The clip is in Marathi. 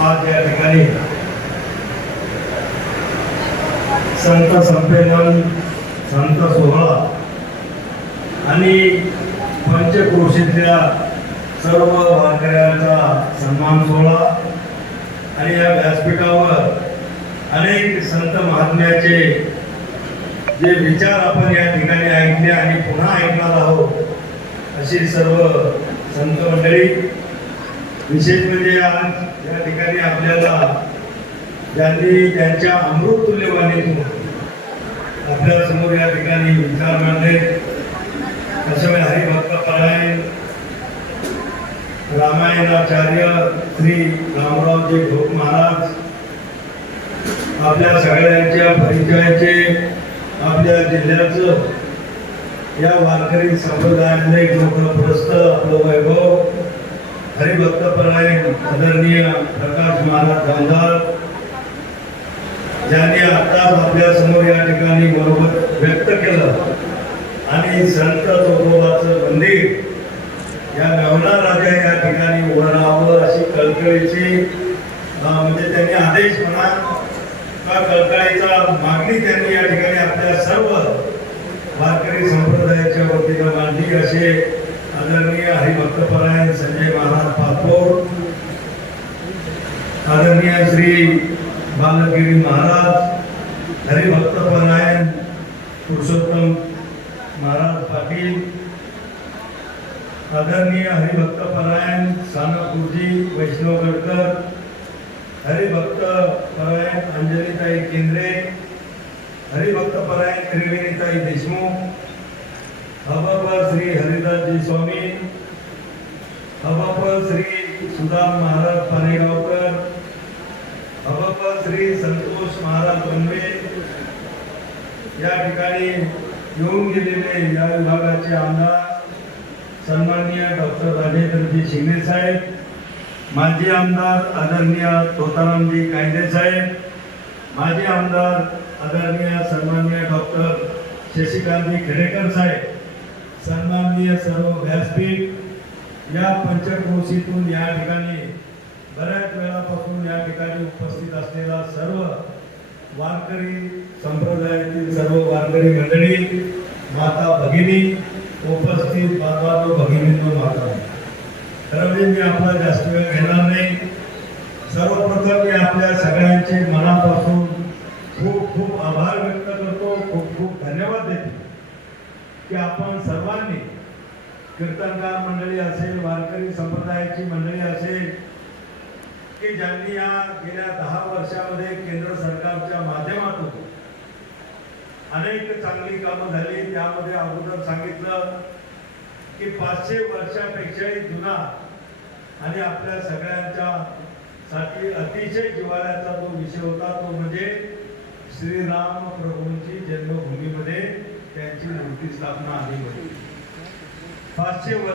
आज या ठिकाणी संत संमेलन, संत सोहळा आणि पंचक्रोशीतल्या सर्व वारकऱ्यांचा सन्मान सोहळा आणि या व्यासपीठावर अनेक संत महात्म्याचे जे विचार आपण या ठिकाणी ऐकले आणि पुन्हा ऐकणार आहोत अशी सर्व संत मंडळी, विशेष म्हणजे आज या ठिकाणी आपल्याला ज्यांनी त्यांच्या अमृततुल्य वाणीतून आपल्या समोर या ठिकाणी विचार मांडले असे हरिभक्तपरायण रामायणाचार्य श्री रामरावजी घोक महाराज आपल्या सगळ्यांच्या परिचयाचे, आपल्या जिल्ह्याचं या वारकरी संप्रदायातले लोकप्रस्थ आपलं वैभव हरिभक्तपरायण आदरणीय प्रकाश महाराज गांधार ज्यांनी आत्ताच आपल्या समोर या ठिकाणी बरोबर व्यक्त केलं आणि संत तुकोबाचं मंदिर या नवना राजा या ठिकाणी उभारावं अशी कळकळीची म्हणजे त्यांनी आदेश म्हणा का कळकळीचा मागणी त्यांनी या ठिकाणी आपल्या सर्व वारकरी संप्रदायाच्या वतीनं मांडली असे आदरणीय हरिभक्तपरायण संजय महाराज पाचपोर, आदरणीय श्री बालगिरी महाराज, हरिभक्तपरायण पुरुषोत्तम महाराज पाटील, आदरणीय हरिभक्तपरायण सानपुरजी वैष्णवगडकर, हरिभक्तपरायण अंजलीताई केंद्रे, हरिभक्तपरायण त्रिवेणीताई देशमुख, हबापर श्री हरिदासजी स्वामी, हबापर श्री सुदाम महाराज पानेगावकर, हबापर श्री संतोष महाराज बनवे या ठिकाणी येऊन गेलेले या विभागाचे आमदार सन्माननीय डॉक्टर राजेंद्रजी शिंदे साहेब, माजी आमदार आदरणीय तोतारामजी कायदे साहेब, माजी आमदार आदरणीय सन्माननीय डॉक्टर शशिकांतजी खेडेकर साहेब, सन्माननीय सर्व व्यासपीठ या पंचक्रोशीतून या ठिकाणी बऱ्याच वेळापासून या ठिकाणी उपस्थित असलेला सर्व वारकरी संप्रदायातील सर्व वारकरी मंडळी, माता भगिनी, उपस्थित बांधवांनो भगिनींनो माता, खरं म्हणजे मी आपला जास्त वेळ घेणार नाही. सर्वप्रथम मी आपल्या सगळ्यांचे मनापासून खूप खूप आभार व्यक्त करतो, खूप खूप धन्यवाद देतो की आपण सर्वांनी कीर्तनकार मंडळी असेल, वारकरी संप्रदायाची मंडळी असेल की ज्यांनी या गेल्या 10 वर्षामध्ये केंद्र सरकारच्या माध्यमातून अनेक चांगली कामं झाली. त्यामध्ये अगोदर सांगितलं की 500 वर्षापेक्षाही जुना आणि आपल्या सगळ्यांच्या साठी अतिशय जिव्हाळ्याचा जो विषय होता तो म्हणजे श्रीराम प्रभूंची जन्मभूमीमध्ये त्यांची मूर्ती स्थापना आली होती. 500